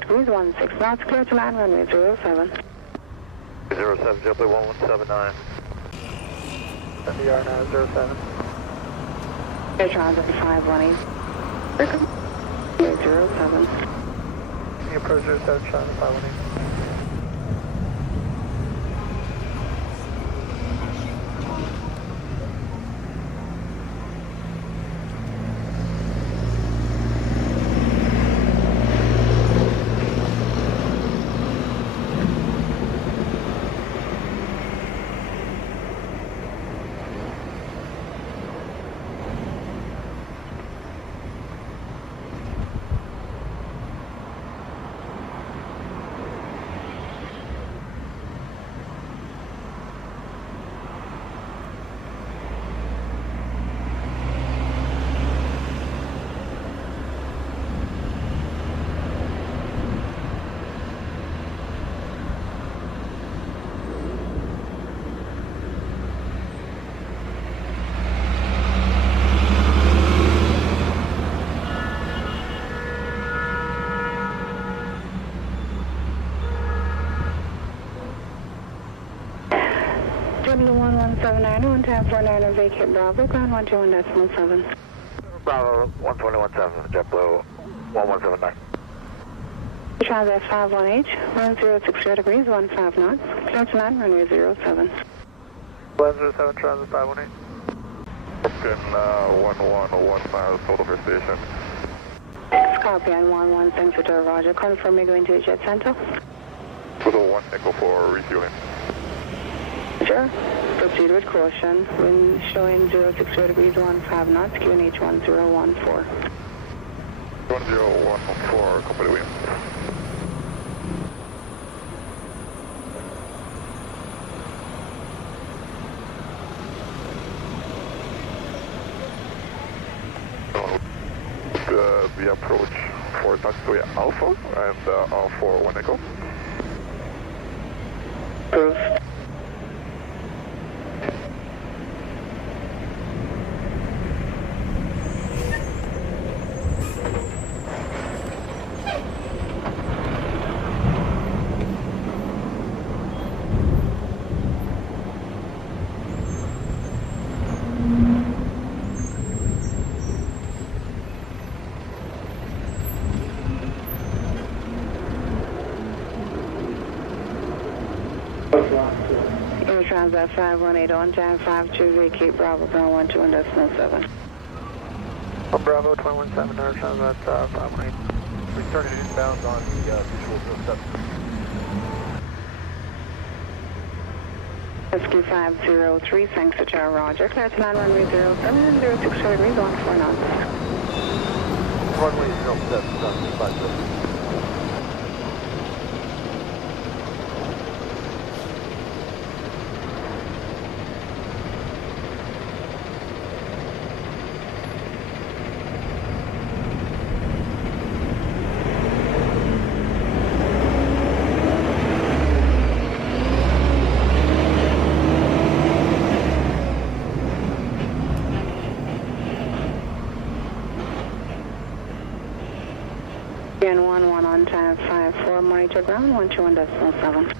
degrees, 16 knots, clear to land, runway 07. 07, JetBlue 1179. NDR now 07. Air Transit 518. 07. The approach 07, Transit 518. W1179, on time 49, vacate Bravo, ground 121.7. Bravo 121.7, JetBlue 1179. Transit 51H, 1060 degrees, 15 knots, clear to land, runway 07. 1107, Transit 518. Broken 1115, total for station. Copy on 11, thanks for Roger. Confirm you're going to Jet Center. Total 1 Echo for refueling. Sure. Proceed with caution. Wind showing 060 degrees, 15 knots, QNH 1014. 1014, company Williams. We approach for taxiway Alpha and for 1 Echo. Approved. Air Transit 518 on time 52, vacate Bravo, ground 121.7. Bravo 217, Air Transit 518. We started inbound on the visual reception. Rescue 503, thanks to Tower Roger. Clear to land, runway 07, 060 degrees, 14 knots. Runway 07, Transit 503. N11 on time 54, monitor ground 121.7.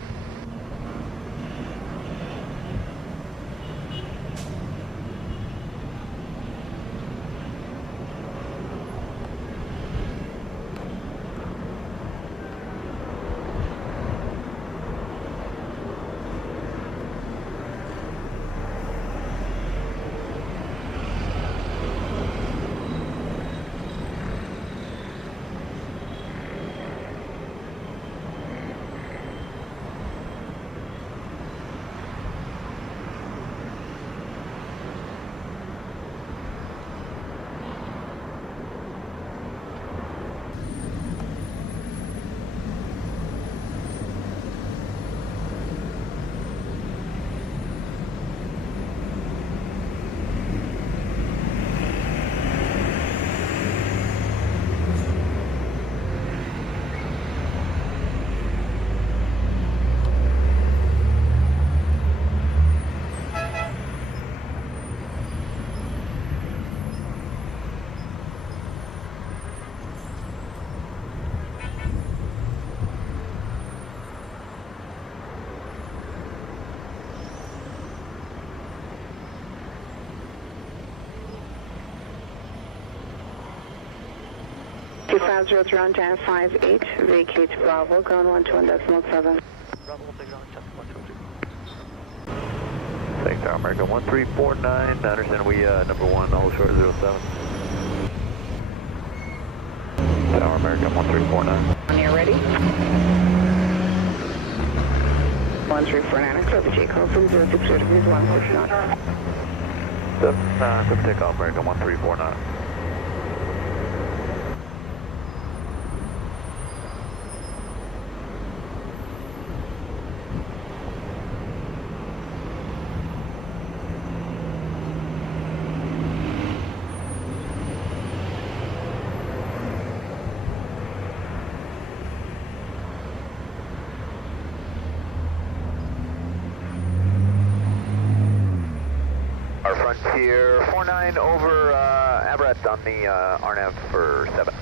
2503 on time 58, vacate Bravo, ground 12.7. Bravo, will take on Chester 123. Thanks, Tower America 1349. I understand we, number 1, hold short 07. Tower America 1349. When you're ready. 1349, clear for takeoff from 060 degrees 1 push knot. Clear for takeoff, America 1349. Frontier 49 over Everett on the RNAV for 7.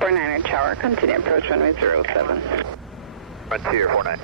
49er Tower, continue approach runway 07. Frontier 49.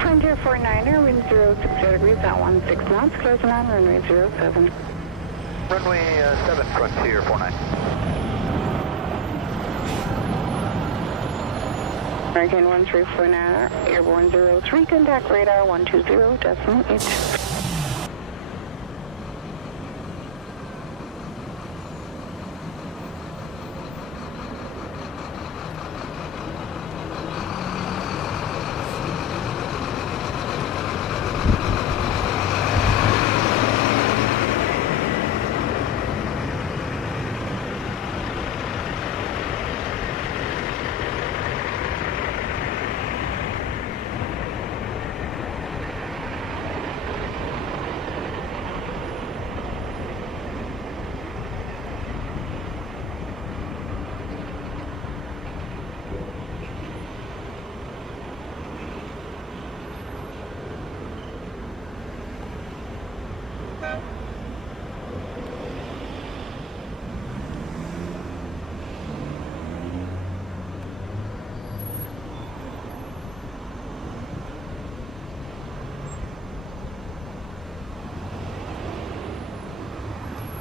Frontier 49er, wind 060 degrees at 16 knots, closing on runway 07. Runway 7, Frontier 49. American 1349er, airborne 03, contact radar 120.8.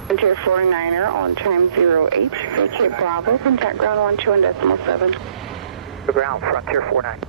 Frontier 49er on time 08, vacate Bravo, contact ground 12.7. The ground, Frontier 49.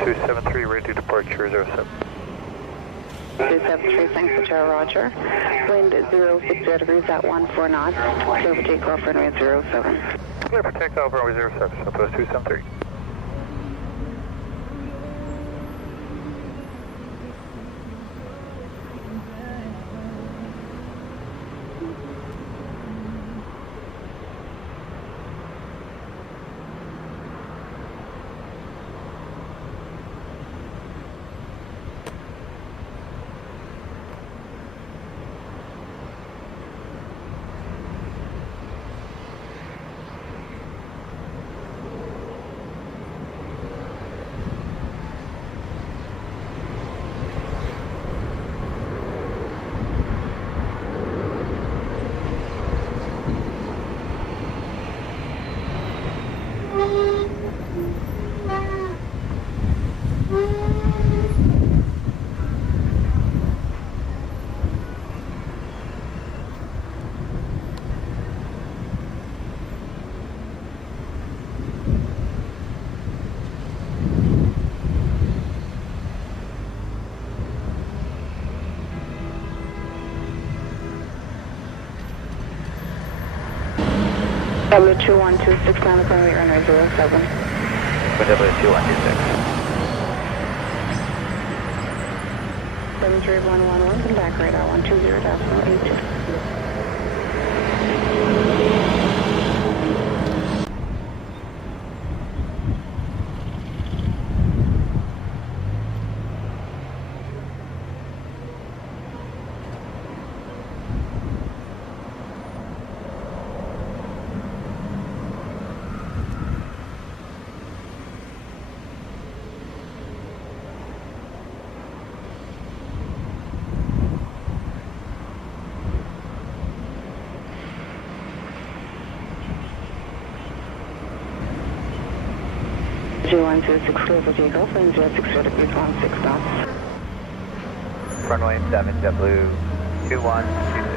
.273, ready to departure 07. 273, thanks for Tower, roger. Wind 060 degrees at 14 knots, clear for takeoff runway 07. Clear for takeoff, runway 07, Southwest 273. W2126, line up runway runway 07. W2126. 73111, come back radar 120.8. G126 clear for takeoff, wind 060 degrees 16 knots. Runway 7, JetBlue 2126.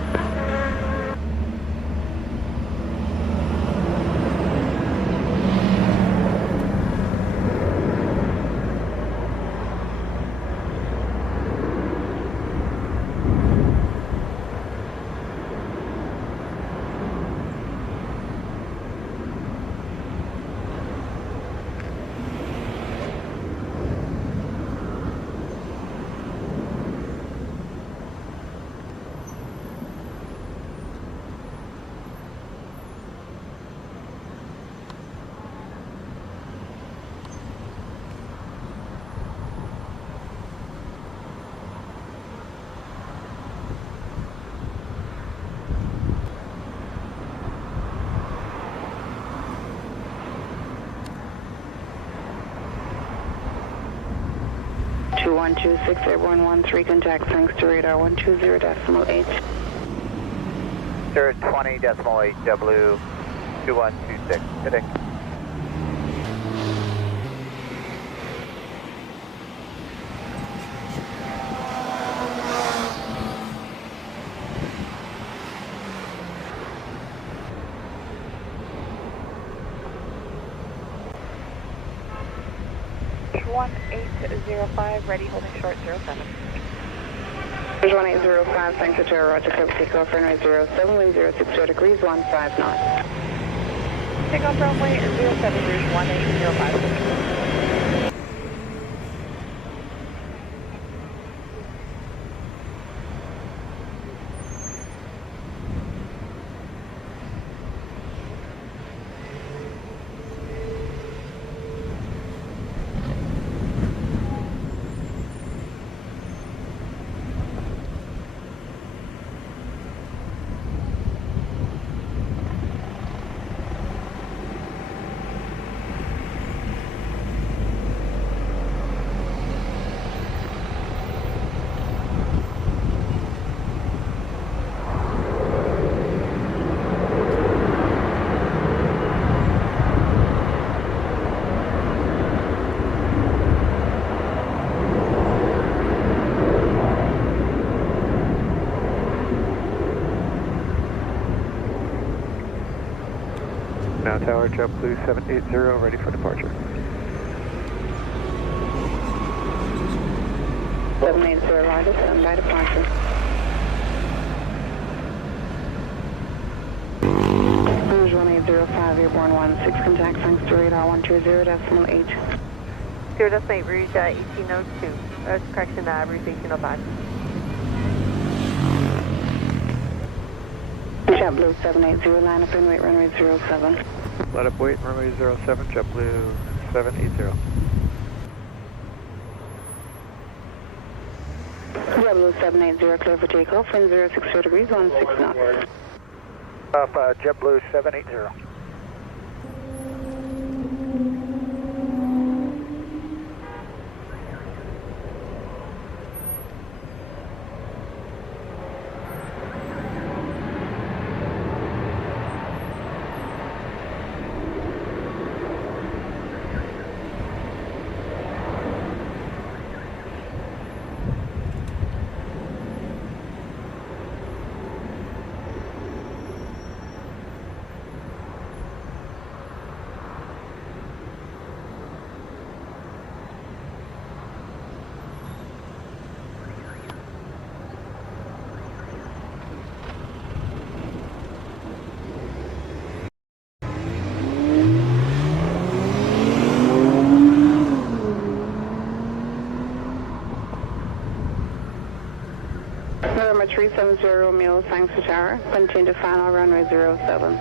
G126 airborne 13, contact thanks to radar 120.8. 20.8 W 2126. Hitting. H1805, ready, holding short 07. 1805, thanks to Terra, Roger, clear for takeoff, runway 07, wind 060 degrees 15 knots. Takeoff runway 07, rouge 1805. Now Tower, JetBlue 780, ready for departure. 780, Roger, stand by departure. Rouge 1805, airborne 16, contact thanks to radar 120.8. 0.8, rouge 1802. Correction, rouge 1805. JetBlue 780, line up and wait runway 07. Let up wait, runway 07, JetBlue 780. JetBlue 780, clear for takeoff, wind 060 degrees 16 knots. JetBlue 780. November 370 Romeo, thanks to tower. Continue to final runway 07.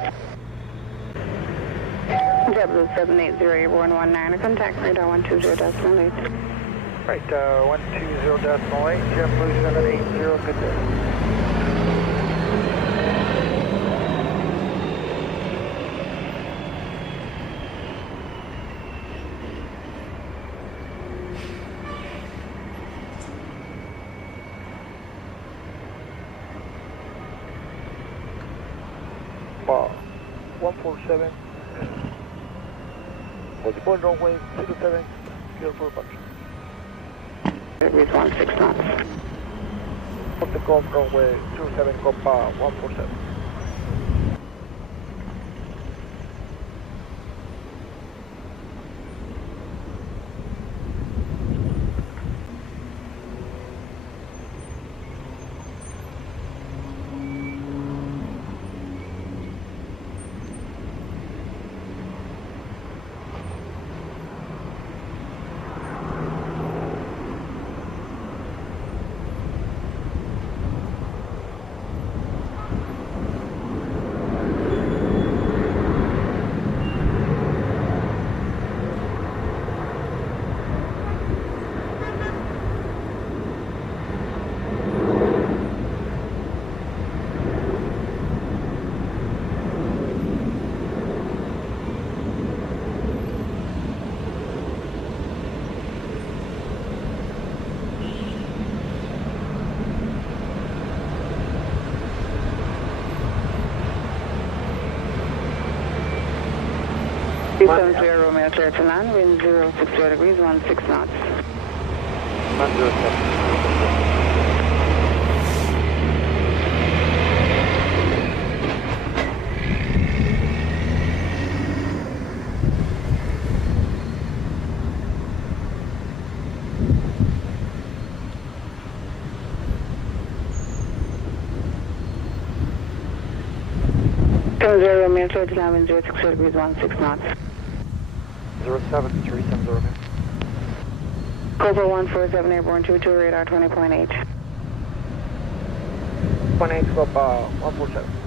W780-119, contact radar 120.8. Right, 120.8, JetBlue 780, good day. Bar 147. Multiple runway 07, clear for departure. Breeze 16 knots. Off the Gulf runway 27, Copa 147. Romeo, clear to land, wind 060 degrees, 16 knots. 70 Romeo, clear to land, wind 060 degrees, 16 knots. 07370 Romeo. Cobra 147 airborne 22 radar 20.8. 0.8 Copa 147.